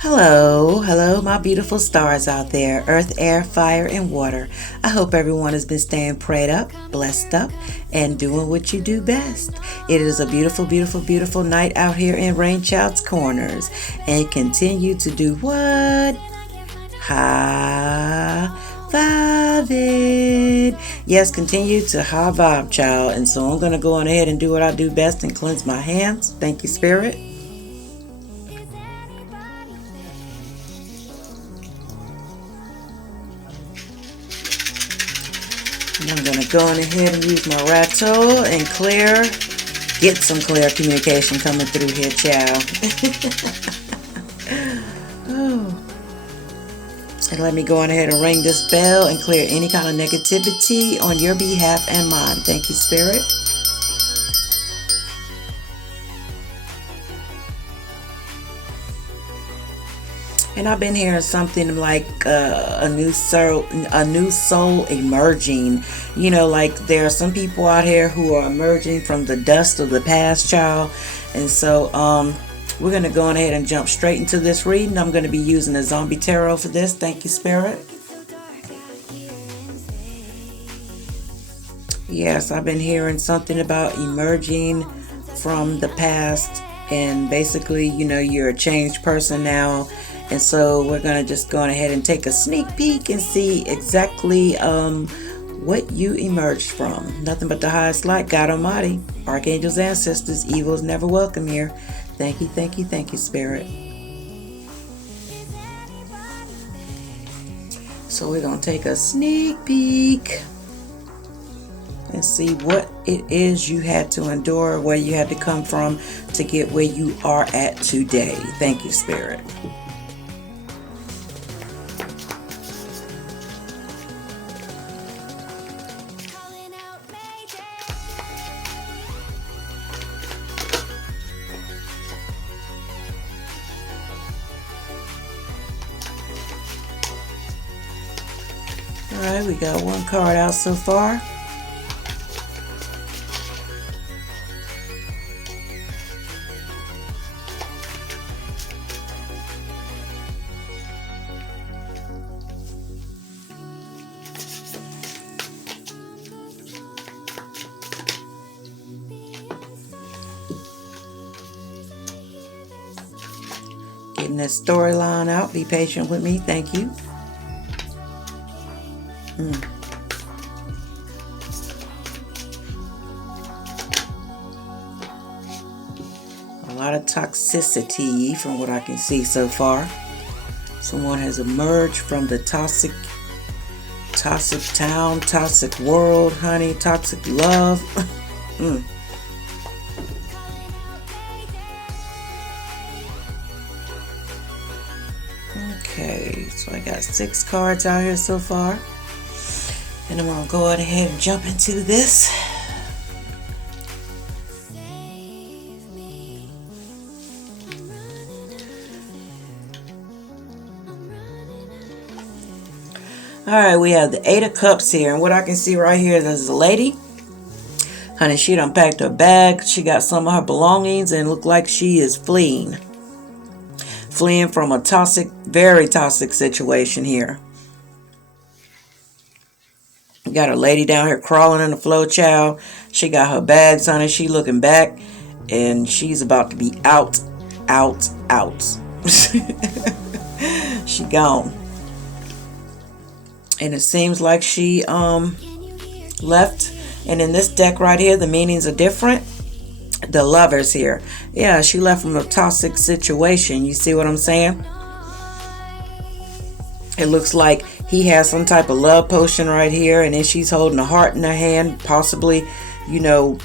Hello, hello, my beautiful stars out there, earth, air, fire, and water. I hope everyone has been staying prayed up, blessed up, and doing what you do best. It is a beautiful, beautiful, beautiful night out here in Rainchildz Kornerz. And continue to do what? High vibe it. Yes, continue to high vibe, child. And so I'm going to go on ahead and do what I do best and cleanse my hands. Thank you, Spirit. And I'm going to go on ahead and use my rattle and get some clear communication coming through here, child. Oh. And let me go on ahead and ring this bell and clear any kind of negativity on your behalf and mine. Thank you, Spirit. And I've been hearing something like a new soul emerging. You know, like there are some people out here who are emerging from the dust of the past, child. And so we're going to go on ahead and jump straight into this reading. I'm going to be using the Zombie Tarot for this. Thank you, Spirit. Yes, I've been hearing something about emerging from the past. And basically, you know, you're a changed person now. And so we're going to just go on ahead and take a sneak peek and see exactly what you emerged from. Nothing but the highest light, God Almighty, archangels, ancestors. Evil is never welcome here. Thank you, thank you, thank you, Spirit. So we're going to take a sneak peek and see what it is you had to endure, where you had to come from to get where you are at today. Thank you, Spirit. Alright, we got one card out so far. Getting this storyline out. Be patient with me. Thank you. A lot of toxicity from what I can see so far. Someone has emerged from the toxic town, toxic world, honey, toxic love. Okay, so I got 6 cards out here so far. And I'm going to go ahead and jump into this. Alright, we have the 8 of Cups here. And what I can see right here, there's a lady. Honey, she done packed her bag. She got some of her belongings and look like she is fleeing. Fleeing from a toxic, very toxic situation here. Got a lady down here crawling in the flow, child. She got her bags on her. She looking back. And she's about to be out. She gone. And it seems like she left. And in this deck right here, the meanings are different. The Lovers here. Yeah, she left from a toxic situation. You see what I'm saying? It looks like he has some type of love potion right here. And then she's holding a heart in her hand. Possibly, you know,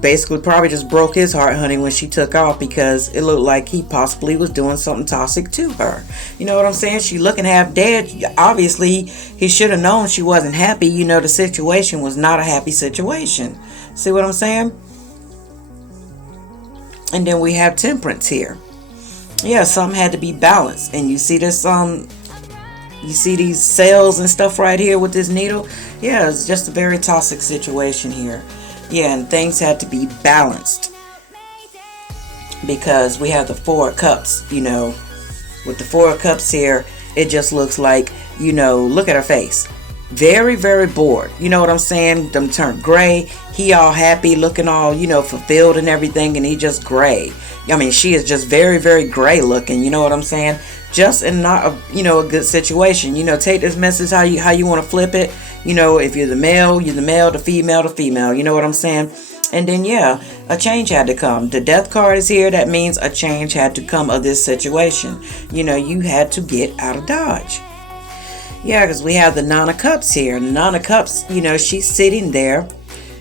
basically probably just broke his heart, honey, when she took off. Because it looked like he possibly was doing something toxic to her. You know what I'm saying? She looking half dead. Obviously, he should have known she wasn't happy. You know, the situation was not a happy situation. See what I'm saying? And then we have Temperance here. Yeah, something had to be balanced. And you see this, you see these cells and stuff right here with this needle? Yeah, it's just a very toxic situation here. Yeah, and things had to be balanced. Because we have the 4 of Cups, you know, With the Four of Cups here, it just looks like, you know, look at her face. Very, very bored. You know what I'm saying? Them turned gray. He all happy, looking all, you know, fulfilled and everything, and he just gray. I mean, she is just very, very gray looking. You know what I'm saying? Just in not a, you know, a good situation. You know, take this message how you want to flip it. You know, if you're the male, you're the male, the female. You know what I'm saying? And then, yeah, a change had to come. The death card is here. That means a change had to come of this situation. You know, you had to get out of Dodge. Yeah, because we have the Nine of Cups here. The Nine of Cups, you know, she's sitting there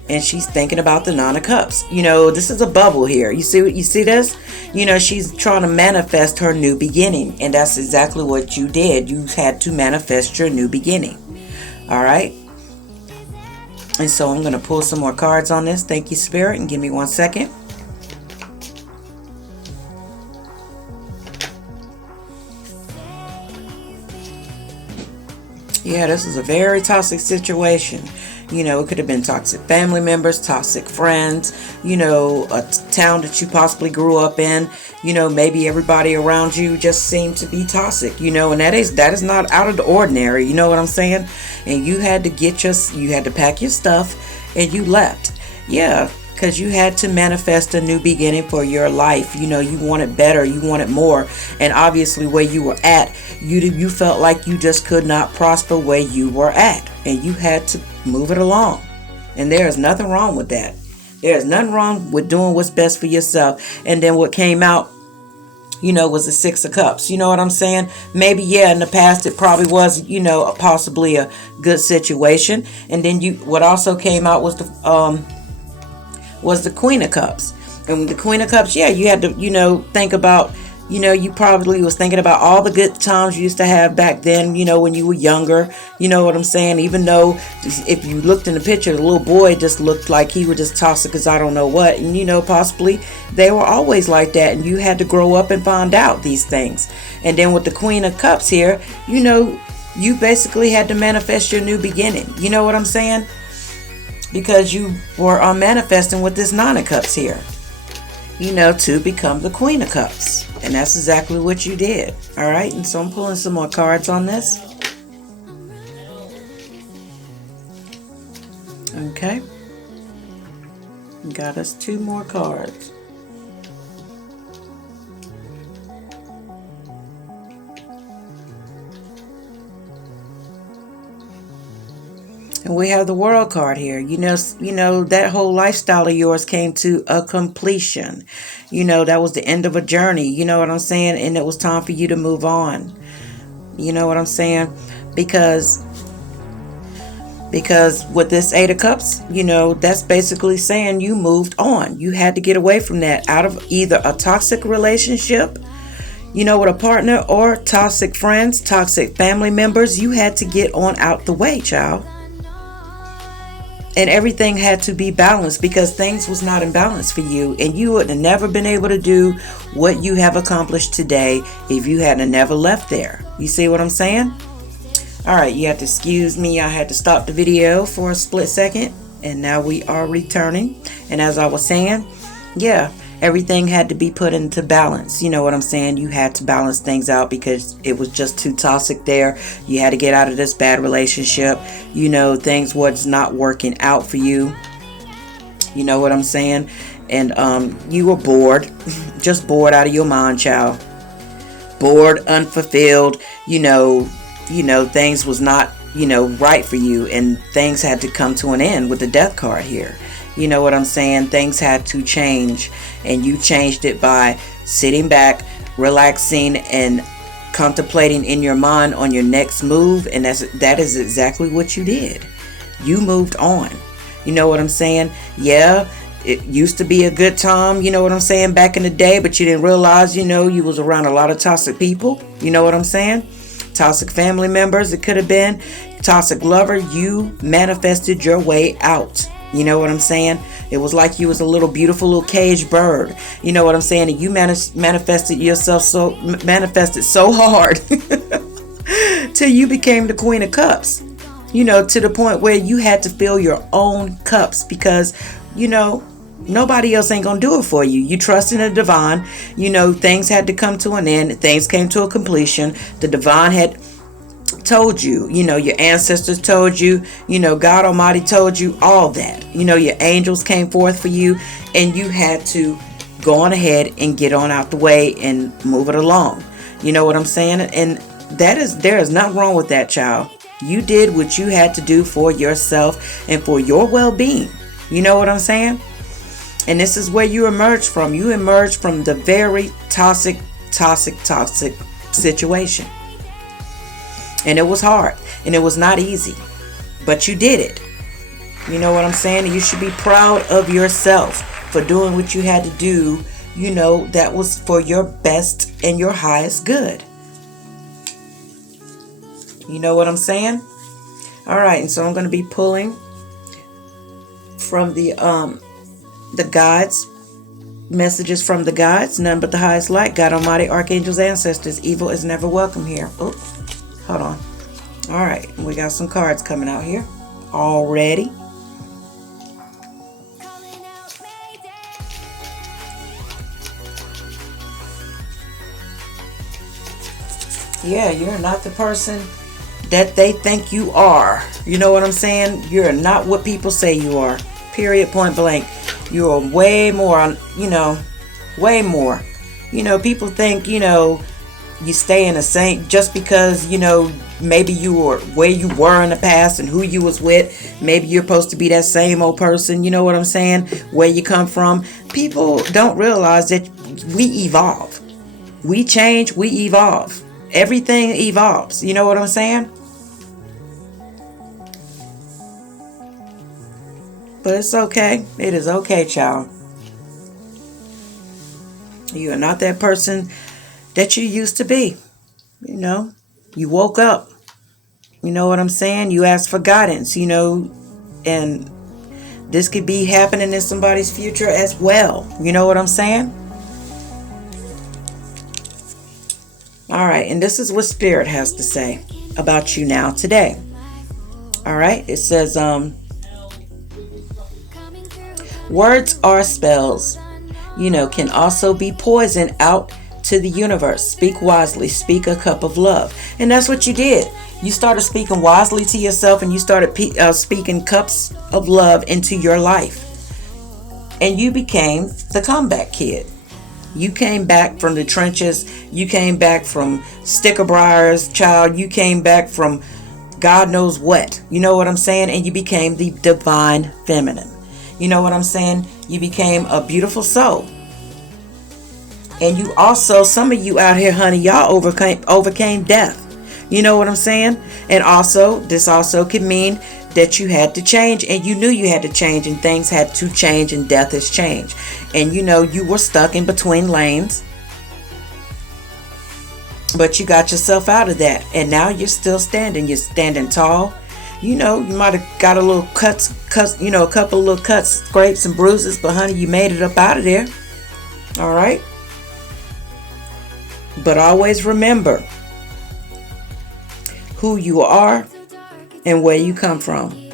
and she's thinking about the Nine of Cups. You know, this is a bubble here. You see this? You know, she's trying to manifest her new beginning. And that's exactly what you did. You had to manifest your new beginning. All right. And so I'm going to pull some more cards on this. Thank you, Spirit. And give me 1 second. Yeah, this is a very toxic situation. You know, it could have been toxic family members, toxic friends, you know, a town that you possibly grew up in. You know, maybe everybody around you just seemed to be toxic, you know, and that is not out of the ordinary. You know what I'm saying? And you had to pack your stuff and you left. Yeah, because you had to manifest a new beginning for your life. You know, you wanted better, you wanted more. And obviously where you were at, you felt like you just could not prosper where you were at. And you had to move it along. And there is nothing wrong with that. There is nothing wrong with doing what's best for yourself. And then what came out, you know, was the Six of Cups. You know what I'm saying? Maybe, yeah, in the past it probably was, you know, possibly a good situation. And then what also came out was the Queen of Cups. And the Queen of Cups, yeah, you had to, you know, think about, you know, you probably was thinking about all the good times you used to have back then, you know, when you were younger. You know what I'm saying? Even though if you looked in the picture, the little boy just looked like he was just toxic as I don't know what. And, you know, possibly they were always like that. And you had to grow up and find out these things. And then with the Queen of Cups here, you know, you basically had to manifest your new beginning. You know what I'm saying? Because you were manifesting with this Nine of Cups here, you know, to become the Queen of Cups. And that's exactly what you did. All right. And so I'm pulling some more cards on this. Okay. Got us 2 more cards. And we have the World card here. You know, that whole lifestyle of yours came to a completion. You know, that was the end of a journey. You know what I'm saying? And it was time for you to move on. You know what I'm saying? Because with this Eight of Cups, you know, that's basically saying you moved on. You had to get away from that, out of either a toxic relationship, you know, with a partner, or toxic friends, toxic family members. You had to get on out the way, child. And everything had to be balanced, because things was not in balance for you. And you would have never been able to do what you have accomplished today if you hadn't never left there. You see what I'm saying? All right, you have to excuse me. I had to stop the video for a split second. And now we are returning. And as I was saying, yeah, everything had to be put into balance. You know what I'm saying? You had to balance things out because it was just too toxic there. You had to get out of this bad relationship. You know, things was not working out for you. You know what I'm saying? And you were bored. Just bored out of your mind, child. Bored, unfulfilled. You know, things was not, you know, right for you. And things had to come to an end with the Death card here. You know what I'm saying? Things had to change, and you changed it by sitting back, relaxing, and contemplating in your mind on your next move. And that is exactly what you did. You moved on. You know what I'm saying? Yeah, it used to be a good time, you know what I'm saying, back in the day, but you didn't realize, you know, you was around a lot of toxic people. You know what I'm saying? Toxic family members, it could have been. Toxic lover. You manifested your way out. You know what I'm saying? It was like you was a little beautiful little caged bird. You know what I'm saying? And you manifested yourself so hard till you became the Queen of Cups. You know, to the point where you had to fill your own cups because, you know, Nobody else ain't gonna do it for you. You trust in the divine. You know, things had to come to an end. Things came to a completion. The divine had told you, you know, your ancestors told you, you know, God Almighty told you all that. You know, your angels came forth for you, and you had to go on ahead and get on out the way and move it along. You know what I'm saying? And there is nothing wrong with that, child. You did what you had to do for yourself and for your well-being. You know what I'm saying? And this is where you emerged from. You emerged from the very toxic situation. And it was hard. And it was not easy. But you did it. You know what I'm saying? And you should be proud of yourself for doing what you had to do. You know, that was for your best and your highest good. You know what I'm saying? All right. And so I'm going to be pulling from the guides, messages from the guides, none but the highest light, God Almighty, archangels, ancestors. Evil is never welcome here. Oh, hold on. All right, we got some cards coming out here already. Yeah, you're not the person that they think you are. You know what I'm saying? You're not what people say you are. Period, point blank. You're way more, you know, way more. You know, people think, you know, you stay in the same, just because, you know, maybe you were where you were in the past and who you was with. Maybe you're supposed to be that same old person. You know what I'm saying? Where you come from. People don't realize that we evolve. We change, we evolve. Everything evolves. You know what I'm saying? But it's okay. It is okay, child. You are not that person that you used to be. You know, you woke up. You know what I'm saying? You asked for guidance, you know, and this could be happening in somebody's future as well. You know what I'm saying? All right. And this is what Spirit has to say about you now today. All right. It says, words are spells, you know, can also be poison out to the universe. Speak wisely, speak a cup of love. And that's what you did. You started speaking wisely to yourself, and you started speaking cups of love into your life. And you became the comeback kid. You came back from the trenches. You came back from sticker briars, child. You came back from God knows what. You know what I'm saying? And you became the divine feminine. You know what I'm saying? You became a beautiful soul. And you also, some of you out here, honey, y'all overcame death. You know what I'm saying? And also, this also could mean that you had to change, and you knew you had to change, and things had to change, and death has changed. And you know, you were stuck in between lanes, but you got yourself out of that. And now you're still standing. You're standing tall. You know, you might have got a little cuts, you know, a couple of little cuts, scrapes and bruises, but honey, you made it up out of there. All right. But always remember who you are and where you come from.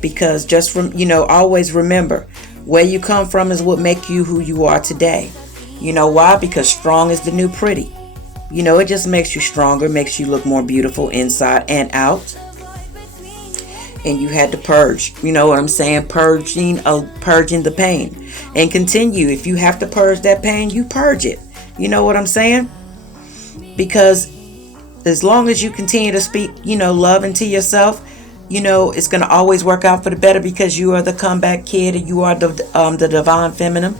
Because just from, you know, always remember where you come from is what makes you who you are today. You know why? Because strong is the new pretty. You know, it just makes you stronger, makes you look more beautiful inside and out. And you had to purge. You know what I'm saying? Purging the pain. And continue. If you have to purge that pain, you purge it. You know what I'm saying? Because as long as you continue to speak, you know, love into yourself, you know, it's going to always work out for the better, because you are the comeback kid, and you are the divine feminine.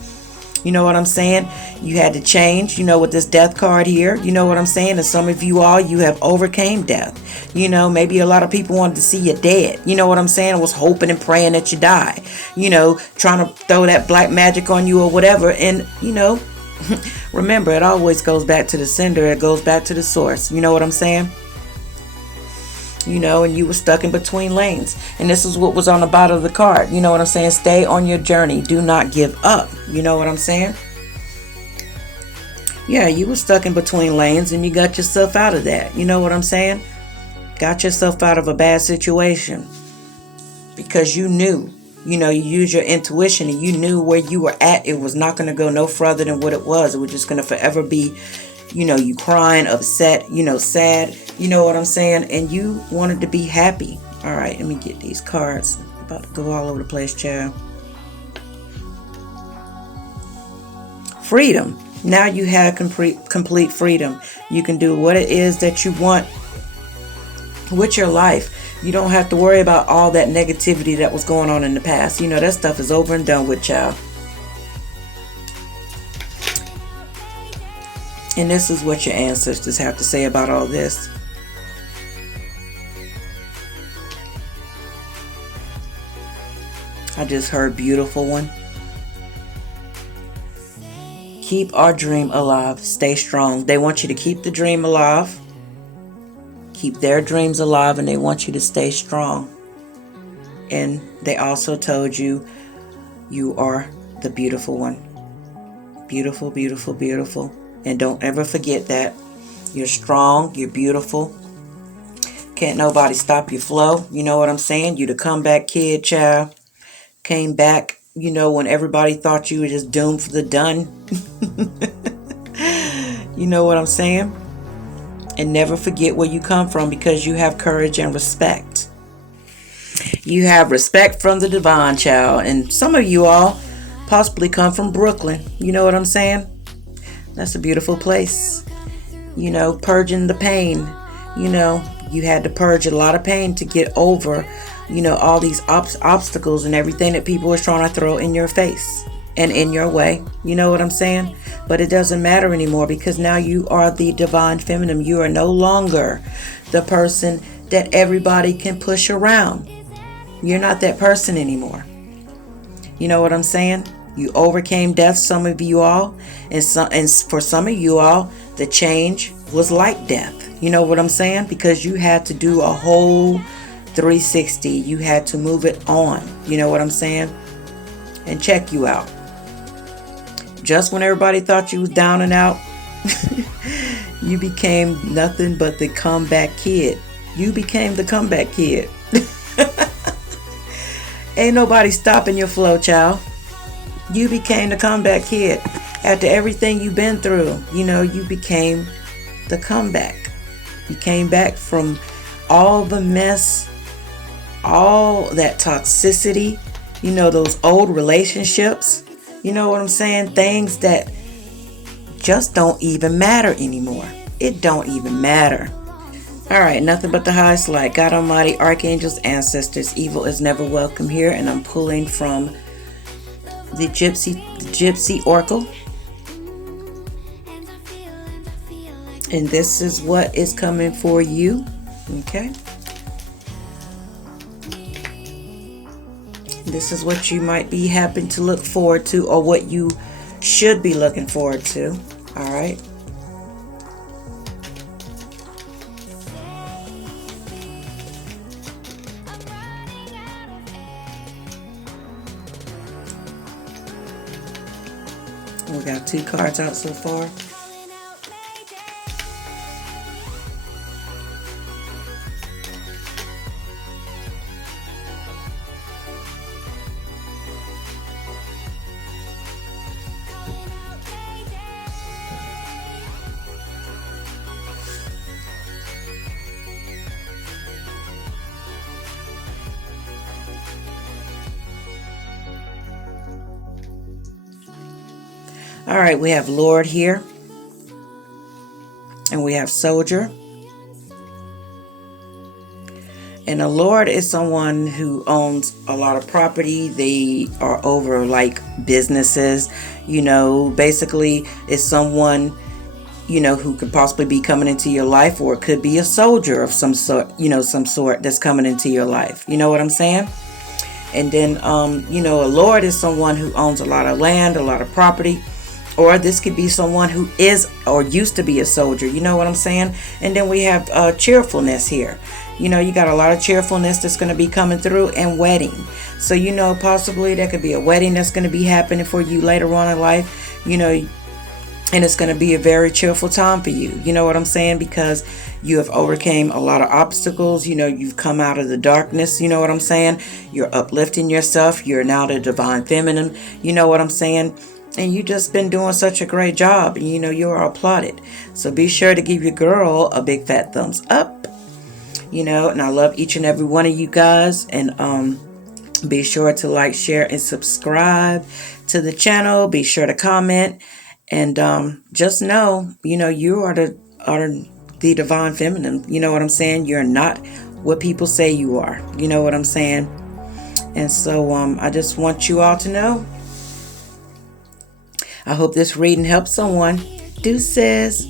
You know what I'm saying? You had to change, you know, with this death card here. You know what I'm saying? And some of you all, you have overcame death. You know, maybe a lot of people wanted to see you dead. You know what I'm saying? Was hoping and praying that you die. You know, trying to throw that black magic on you or whatever. And, you know, remember, it always goes back to the sender. It goes back to the source. You know what I'm saying? You know, and you were stuck in between lanes. And this is what was on the bottom of the card. You know what I'm saying? Stay on your journey. Do not give up. You know what I'm saying? Yeah, you were stuck in between lanes, and you got yourself out of that. You know what I'm saying? Got yourself out of a bad situation. Because you knew You know, you use your intuition and you knew where you were at. It was not going to go no further than what it was. It was just going to forever be, you know, you crying, upset, you know, sad. You know what I'm saying? And you wanted to be happy. All right, let me get these cards. About to go all over the place, child. Freedom. Now you have complete freedom. You can do what it is that you want with your life. You don't have to worry about all that negativity that was going on in the past. You know, that stuff is over and done with, child. And this is what your ancestors have to say about all this. I just heard beautiful one. Keep our dream alive. Stay strong. They want you to keep the dream alive. Keep their dreams alive, and they want you to stay strong. And they also told you, you are the beautiful one. Beautiful, beautiful, beautiful. And don't ever forget that. You're strong. You're beautiful. Can't nobody stop your flow. You know what I'm saying? You the comeback kid, child. Came back, you know, when everybody thought you were just doomed for the done. You know what I'm saying? And never forget where you come from, because you have courage and respect. You have respect from the divine, child. And some of you all possibly come from Brooklyn. You know what I'm saying? That's a beautiful place. You know, purging the pain. You know, you had to purge a lot of pain to get over, you know, all these obstacles and everything that people were trying to throw in your face and in your way. You know what I'm saying? But it doesn't matter anymore, because now you are the divine feminine. You are no longer the person that everybody can push around. You're not that person anymore. You know what I'm saying? You overcame death, some of you all. And for some of you all, the change was like death. You know what I'm saying? Because you had to do a whole 360. You had to move it on. You know what I'm saying? And check you out. Just when everybody thought you was down and out, you became nothing but the comeback kid. You became the comeback kid. Ain't nobody stopping your flow, child. You became the comeback kid. After everything you've been through, you know, you became the comeback. You came back from all the mess, all that toxicity, you know, those old relationships. You know what I'm saying? Things that just don't even matter anymore. It don't even matter. All right, nothing but the highest light. God Almighty, archangels, ancestors, evil is never welcome here. And I'm pulling from the Gypsy Oracle. And this is what is coming for you. Okay. This is what you might be happen to look forward to, or what you should be looking forward to. All right. We got 2 cards out so far. All right, we have Lord here. And we have Soldier. And a Lord is someone who owns a lot of property. They are over like businesses. You know, basically it's someone, you know, who could possibly be coming into your life, or it could be a soldier of some sort, you know, some sort that's coming into your life. You know what I'm saying? And then, you know, a Lord is someone who owns a lot of land, a lot of property. Or this could be someone who is or used to be a soldier. You know what I'm saying? And then we have cheerfulness here. You know, you got a lot of cheerfulness that's going to be coming through, and wedding. So, you know, possibly there could be a wedding that's going to be happening for you later on in life. You know, And it's going to be a very cheerful time for you. You know what I'm saying? Because you have overcame a lot of obstacles. You know, you've come out of the darkness. You know what I'm saying? You're uplifting yourself. You're now the divine feminine. You know what I'm saying? And you just been doing such a great job. And you know, you're applauded. So be sure to give your girl a big fat thumbs up. You know, and I love each and every one of you guys. And be sure to like, share, and subscribe to the channel. Be sure to comment. And just know, you know, you are the divine feminine. You know what I'm saying? You're not what people say you are. You know what I'm saying? And so I just want you all to know. I hope this reading helps someone. Deuces.